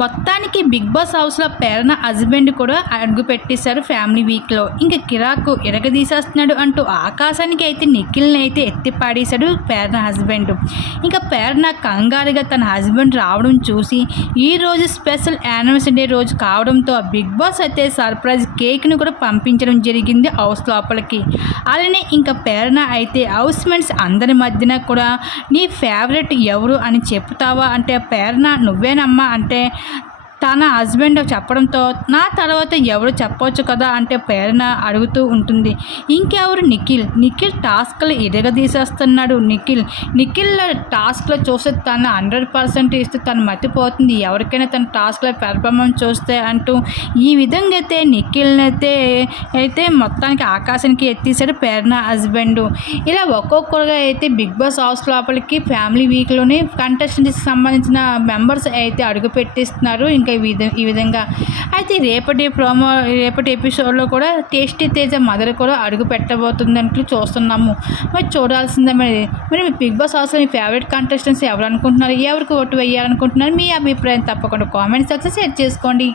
మొత్తానికి big boss హౌస్లో పేరన husband కూడా అడుగు పెట్టేశారు ఫ్యామిలీ వీక్లో. ఇంకా కిరాకు ఎరగదీసేస్తున్నాడు అంటూ ఆకాశానికి అయితే నిఖిల్ని అయితే ఎత్తి పాడేశాడు పేరన హస్బెండ్. ఇంకా పేరన కంగారుగా తన హస్బెండ్ రావడం చూసి ఈ రోజు స్పెషల్ యానివర్సరీ డే రోజు కావడంతో బిగ్ బాస్ అయితే సర్ప్రైజ్ కేక్ను కూడా పంపించడం జరిగింది హౌస్ లోపలికి. అలానే ఇంకా పేరన అయితే హౌస్ మేట్స్ అందరి మధ్యన కూడా నీ ఫేవరెట్ ఎవరు అని చెప్తావా? అంటే పేరన నువ్వేనమ్మా అంటే తన హస్బెండ్ చెప్పడంతో నా తర్వాత ఎవరు చెప్పవచ్చు కదా? అంటే ప్రేరణ అడుగుతూ ఉంటుంది. ఇంకెవరు? నిఖిల్. నిఖిల్ టాస్క్లు ఇరగదీసేస్తున్నాడు. నిఖిల్. నిఖిల్ టాస్క్లో చూస్తే తన హండ్రెడ్ పర్సెంట్ ఇస్తే తను మర్చిపోతుంది ఎవరికైనా తన టాస్క్లో పెర్ఫార్మెన్స్ చూస్తే అంటూ ఈ విధంగా అయితే నిఖిల్ని అయితే అయితే మొత్తానికి ఆకాశానికి ఎత్తేసాడు ప్రేరణ హస్బెండ్. ఇలా ఒక్కొక్కరుగా అయితే బిగ్ బాస్ హౌస్ లోపలికి ఫ్యామిలీ వీక్లోనే కంటెస్టెంట్కి సంబంధించిన మెంబర్స్ అయితే అడుగు పెట్టిస్తున్నారు ఇంకా ఈ విధ ఈ విధంగా. అయితే రేపటి ప్రోమో రేపటి ఎపిసోడ్లో కూడా టేస్టీ తేజ మదర్ కూడా అడుగు పెట్టబోతుందంటూ చూస్తున్నాము. మరి చూడాల్సిందే మరి. మరి మీ బిగ్ బాస్ హౌస్లో మీ ఫేవరెట్ కంటెస్టెంట్స్ ఎవరు అనుకుంటున్నారు ఎవరికి ఓటు వేయాలనుకుంటున్నారు? మీ అభిప్రాయం తప్పకుండా కామెంట్ సెక్షన్ షేర్ చేసుకోండి.